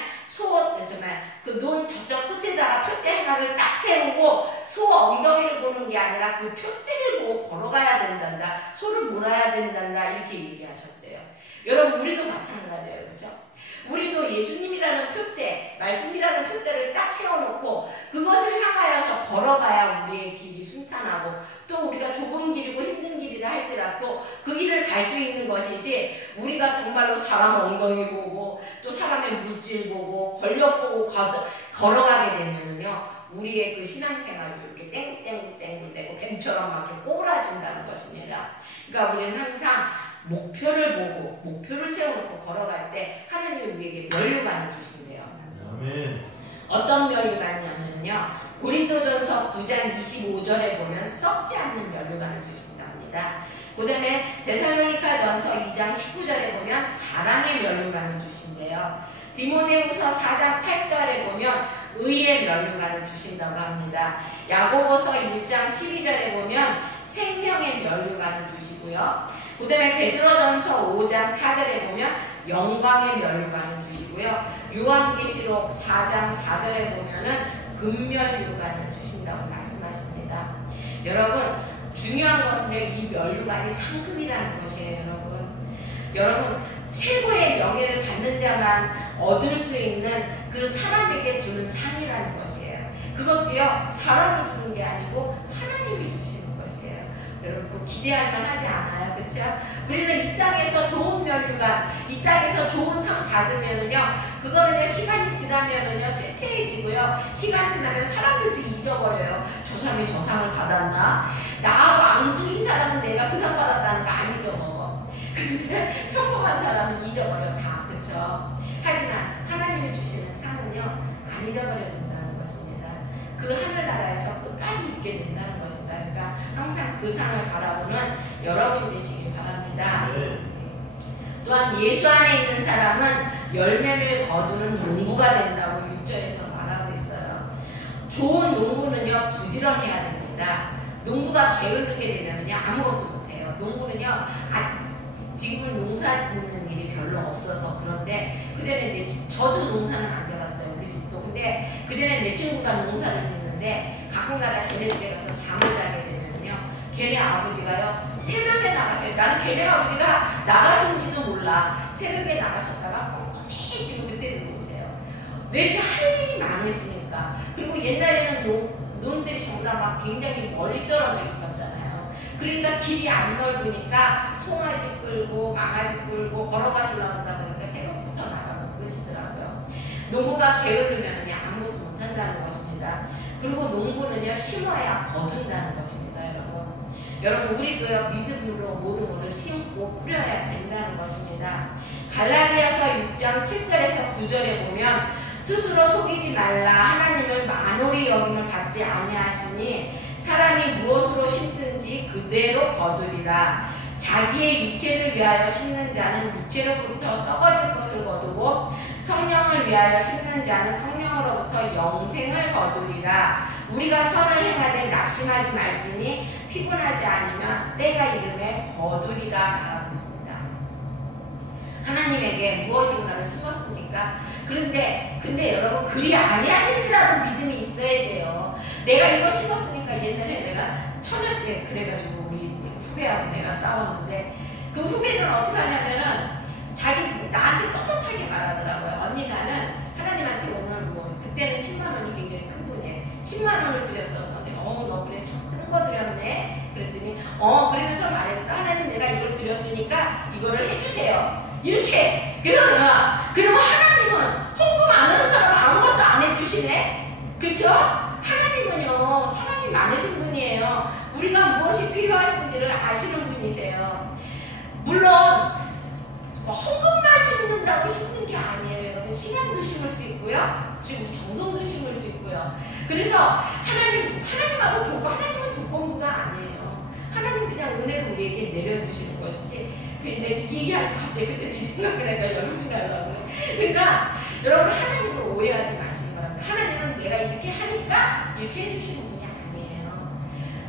그 논 저쪽 끝에다가 표대 하나를 딱 세우고 소 엉덩이를 보는 게 아니라 그 표대를 보고 걸어가야 된단다. 소를 몰아야 된단다. 이렇게 얘기하셨대요. 여러분, 우리도 마찬가지예요. 그렇죠? 우리도 예수님이라는 표대, 말씀이라는 표대를 딱 세워놓고 그것을 향하여서 걸어가야 우리의 길이 순탄하고, 또 우리가 좁은 길이고 힘든 길이라 할지라도 그 길을 갈 수 있는 것이지, 우리가 정말로 사람 엉덩이 보고 또 사람의 물질 보고 권력 보고 걸어가게 되면은요, 우리의 그 신앙생활도 이렇게 땡땡땡땡되고 뱀처럼 막 이렇게 꼬부라진다는 것입니다. 그러니까 우리는 항상 목표를 보고 목표를 세워놓고 걸어갈 때 하나님이 우리에게 면류관을 주신대요. 아멘. 어떤 면류관이냐면요, 고린도전서 9장 25절에 보면 썩지 않는 면류관을 주신답니다. 그 다음에 데살로니가전서 2장 19절에 보면 자랑의 면류관을 주신대요. 디모데후서 4장 8절에 보면 의의 면류관을 주신다고 합니다. 야고보서 1장 12절에 보면 생명의 면류관을 주시고요. 그 다음에 베드로전서 5장 4절에 보면 영광의 면류관을 주시고요. 요한계시록 4장 4절에 보면은 금면류관을 주신다고 말씀하십니다. 여러분, 중요한 것은요, 이 면류관이 상급이라는 것이에요. 여러분, 최고의 명예를 받는 자만 얻을 수 있는 그 사람에게 주는 상이라는 것이에요. 그것도요, 사람이 주는 게 아니고 하나님이 주시는 것이에요. 여러분, 그거 기대할 만하지 않아요? 그렇죠? 우리는 이 땅에서 좋은 면류관, 이 땅에서 좋은 상 받으면은요, 그거는요, 시간이 지나면은요, 쇠퇴해지고요, 시간 지나면 사람들도 잊어버려요. 저 사람이 저 상을 받았나? 나하고 앙숙인 사람은 내가 그 상 받았다는 거 안 잊어먹어. 근데 평범한 사람은 잊어버려, 다. 그쵸? 하지만 하나님이 주시는 상은요, 안 잊어버려진다는 것입니다. 그 하늘나라에서 끝까지 있게 된다는 것입니다. 그러니까 항상 그 상을 바라보는 여러분이 되시길 바랍니다. 또한 예수 안에 있는 사람은 열매를 거두는 농부가 된다고 6절에서 말하고 있어요. 좋은 농부는요, 부지런해야 됩니다. 농부가 게으르게 되면요, 아무것도 못해요. 농부는요, 지금은 농사 짓는 일이 별로 없어서 그런데, 그전에 저도 농사는 안 져봤어요, 우리 집도. 근데 그전에 내 친구가 농사를 짓는데 가끔가다 걔네 집에 가서 잠을 자게 되면요, 걔네 아버지가요, 새벽에 나가셔요. 나는 걔네 아버지가 나가신지도 몰라. 새벽에 나가셨다가 뻥뻥해지고 그때 들어오세요. 왜 이렇게 할 일이 많으시니까. 그리고 옛날에는 논들이 전부 다 막 굉장히 멀리 떨어져 있었잖아요. 그러니까 길이 안 넓으니까 송아지 끌고 망아지 끌고 걸어가시려고 하다 보니까 새벽부터 나가고 그러시더라고요. 농부가 게으르면 아무것도 못한다는 것입니다. 그리고 농부는요, 심어야 거둔다는 것입니다. 여러분, 우리도요, 믿음으로 모든 것을 심고 뿌려야 된다는 것입니다. 갈라디아서 6장 7절에서 9절에 보면 스스로 속이지 말라. 하나님을 만홀히 여김을 받지 아니하시니 사람이 무엇으로 심든지 그대로 거두리라. 자기의 육체를 위하여 심는 자는 육체로부터 썩어질 것을 거두고 위하여 심는 자는 성령으로부터 영생을 거두리라. 우리가 선을 행하되 낙심하지 말지니 피곤하지 않으면 때가 이름에 거두리라 말하고 있습니다. 하나님에게 무엇인가를 심었습니까? 근데 여러분 그리 아니하실지라도 믿음이 있어야 돼요. 내가 이거 심었으니까 옛날에 내가 처녀 때 그래가지고 우리 후배하고 내가 싸웠는데 그 후배는 어떻게 하냐면은 자기 나한테 떳떳하게 말하더라고요. 언니 나는 하나님한테 오늘 뭐 그때는 10만 원이 굉장히 큰 돈이에요. 10만 원을 드렸어서 내가 너 그래 큰 거 드렸네. 그랬더니 그러면서 말했어. 하나님 내가 이걸 드렸으니까 이거를 해주세요. 이렇게 그래서 내가 그러면 하나님은 헌금 안 하는 사람 아무것도 안 해주시네. 그쵸? 하나님은요 사랑이 많으신 분이에요. 우리가 무엇이 필요하신지를 아시는 분이세요. 물론 헌금만 심는다고 심는 게 아니에요. 여러분 시간도 심을 수 있고요. 그리고 정성도 심을 수 있고요. 그래서 하나님하고 하나님은 조건부가 아니에요. 하나님 그냥 은혜를 우리에게 내려주시는 것이지. 근데 얘기하고 갑자기 그때서 이 생각을 해서 열심히 나가고. 그러니까 여러분 하나님을 오해하지 마시기 바랍니다. 하나님은 내가 이렇게 하니까 이렇게 해주시는 분이 아니에요.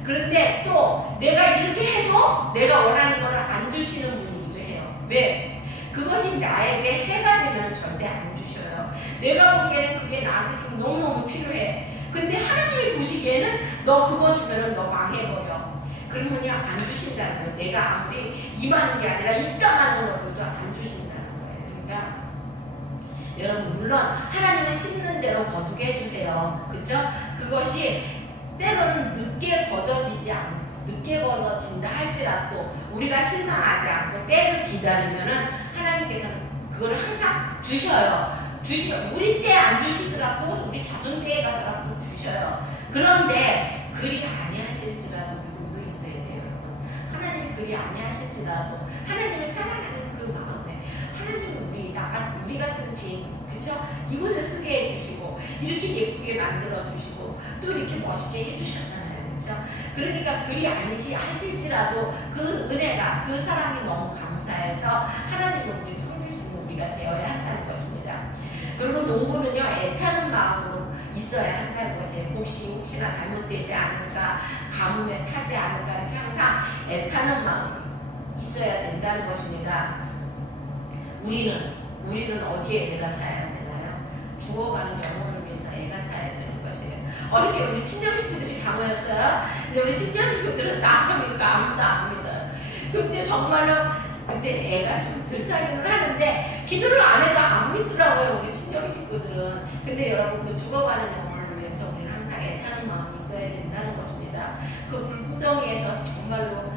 그런데 또 내가 이렇게 해도 내가 원하는 걸 안 주시는 분이기도 해요. 왜? 그것이 나에게 해가 되면 절대 안 주셔요. 내가 보기에는 그게 나한테 지금 너무너무 필요해. 근데 하나님이 보시기에는 너 그거 주면은 너 망해버려. 그러면요 안 주신다는 거예요. 내가 아무리 임하는 게 아니라 입당하는 것들도 안 주신다는 거예요. 그러니까 여러분 물론 하나님은 심는 대로 거두게 해주세요. 그렇죠? 그것이 때로는 늦게 거둬진다 할지라도 우리가 실망하지 않고 때를 기다리면은 하나님께서는 그거를 항상 주셔요. 우리 때 안 주시더라도 우리 자손 때에 가서라도 주셔요. 그런데 그리 아니하실지라도 믿음도 있어야 돼요, 여러분. 하나님이 그리 아니하실지라도 하나님을 사랑하는 그 마음에 하나님은 우리 같은 죄인, 그죠? 이곳에 쓰게 해주시고 이렇게 예쁘게 만들어 주시고 또 이렇게 멋있게 해주셨잖아요. 그렇죠? 그러니까 그리 아니하실지라도 그 은혜가 그 사랑이 너무 감사해서 하나님을 우리 섬길 수 있는 우리가 되어야 한다는 것입니다. 그리고 농부는요 애타는 마음으로 있어야 한다는 것이에요. 혹시나 잘못되지 않을까, 가뭄에 타지 않을까 이렇게 항상 애타는 마음이 있어야 된다는 것입니다. 우리는 어디에 애가 타야 되나요? 죽어가는 영혼을 위해서 애가 타야 되는 것이에요. 어저께 우리 친정 식구들이 다 모였어요. 근데 우리 친정 식구들은 나가니까 아무도 안 믿어요. 근데 정말로 그때 애가 좀 들타기를 하는데 기도를 안 해도 안 믿더라고요. 우리 친정 식구들은. 근데 여러분 그 죽어가는 영혼을 위해서 우리는 항상 애타는 마음이 있어야 된다는 것입니다. 그 불구덩이에서 정말로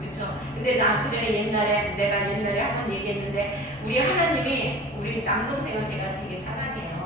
그쵸. 근데 나 내가 옛날에 한번 얘기했는데 우리 하나님이 우리 남동생을 제가 되게 사랑해요.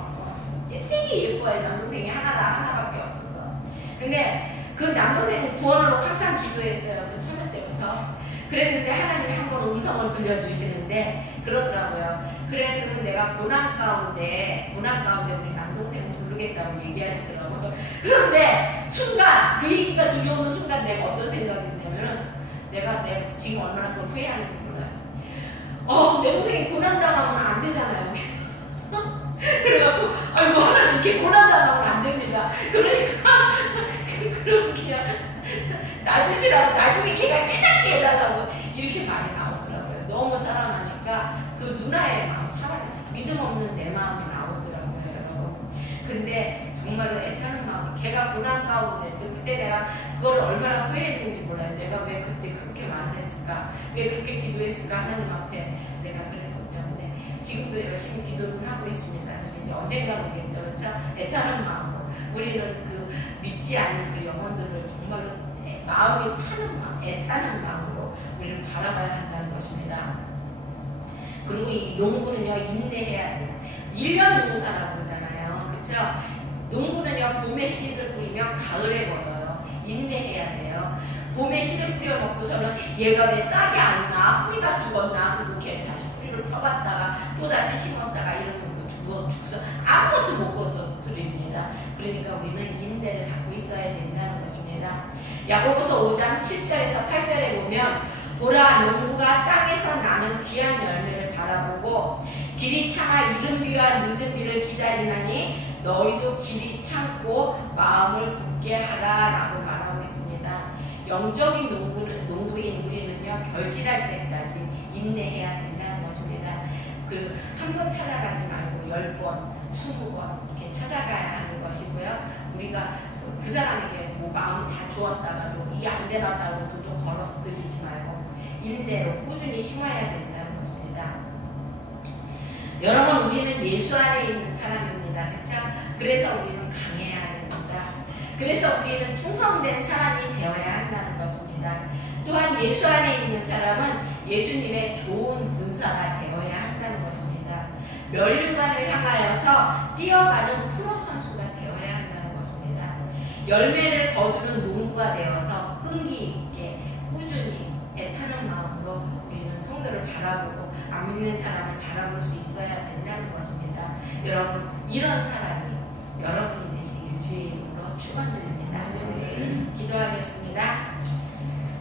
되게 예뻐요. 남동생이 하나밖에 없어서. 근데 그 남동생은 구원으로 항상 기도했어요. 그 처녀 때부터. 그랬는데 하나님이 한번 음성을 들려주시는데 그러더라고요. 그래 그러면 내가 고난 가운데 우리 남동생을 부르겠다고 얘기하시더라고요. 그런데 순간 그 얘기가 들려오는 순간 내가 어떤 생각이 드냐면은 내가 지금 얼마나 그걸 후회하는지 몰라요. 내 동생이 고난당하면 안 되잖아요. 그래갖고, 아이고, 하나님, 이렇게 고난당하면 안 됩니다. 그러니까, 그럼 그냥, 놔두시라고, 나중에 걔가 깨닫게 해달라고, 이렇게 말이 나오더라고요. 너무 사랑하니까, 그 누나의 마음, 믿음 없는 내 마음이 나오더라고요, 여러분. 근데, 정말로 애타는 마음이, 걔가 고난 가운데, 그때 내가 그걸 얼마나 후회했는지 몰라요. 내가 왜 그때 그렇게 말을 했을까? 왜 그렇게 기도했을까? 하나님 앞에 내가 그랬거든요. 근데 지금도 열심히 기도를 하고 있습니다. 근데 언젠가 오겠죠. 그렇죠? 애타는 마음으로. 우리는 그 믿지 않는 그 영혼들을 정말로 마음이 타는 마음, 애타는 마음으로 우리는 바라봐야 한다는 것입니다. 그리고 이 농부는요, 인내해야 된다. 1년 농사라고 그러잖아요. 그렇죠? 농부는요, 봄에 씨를 뿌리면 가을에 걷어요. 인내해야 돼요. 봄에 씨를 뿌려놓고서는 얘가 왜 싹이 안 나? 뿌리가 죽었나? 그리고 걔 다시 뿌리를 펴봤다가 또 다시 심었다가 이러면 죽어서 아무것도 못 거둬드립니다. 그러니까 우리는 인내를 갖고 있어야 된다는 것입니다. 야고보서 5장 7절에서 8절에 보면 보라 농부가 땅에서 나는 귀한 열매를 바라보고 길이 참아 이른 비와 늦은 비를 기다리나니 너희도 길이 참고 마음을 굳게 하라라고 말하고 있습니다. 영적인 농부인 우리는요, 결실할 때까지 인내해야 된다는 것입니다. 한 번 찾아가지 말고 10번, 20번 이렇게 찾아가야 하는 것이고요. 우리가 그 사람에게 뭐 마음 다 주었다가도 이게 안 되었다고 또 걸어들이지 말고 인내로 꾸준히 심어야 된다는 것입니다. 여러분, 우리는 예수 안에 있는 사람입니다. 그렇죠? 그래서 우리는 강해야 됩니다. 그래서 우리는 충성된 사람이 되어야 한다는 것입니다. 또한 예수 안에 있는 사람은 예수님의 좋은 군사가 되어야 한다는 것입니다. 멸류관을 향하여서 뛰어가는 프로 선수가 되어야 한다는 것입니다. 열매를 거두는 농부가 되어서 끈기 있게 꾸준히 애타는 마음으로 우리는 성도를 바라보고 안 믿는 사람을 바라볼 수 있어야 된다는 것입니다. 여러분, 이런 사람이 여러분이 되시길 주의 이름으로 축원드립니다. 기도하겠습니다.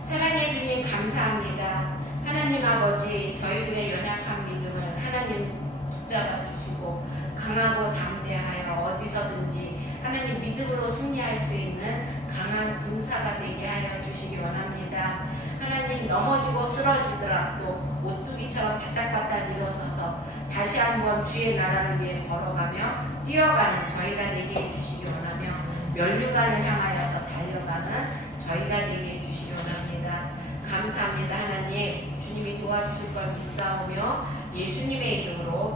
사랑해 주님 감사합니다. 하나님 아버지, 저희들의 연약한 믿음을 하나님 붙잡아 주시고 강하고 담대하여 어디서든지 하나님 믿음으로 승리할 수 있는 강한 군사가 되게 하여 주시기 원합니다. 하나님, 넘어지고 쓰러지더라도 오뚜기처럼 바닥바닥 일어서서 다시 한번 주의 나라를 위해 걸어가며 뛰어가는 저희가 되게 해주시기 원하며 멸류관을 향하여서 달려가는 저희가 되게 해주시기 원합니다. 감사합니다. 하나님, 주님이 도와주실 걸 믿사오며 예수님의 이름으로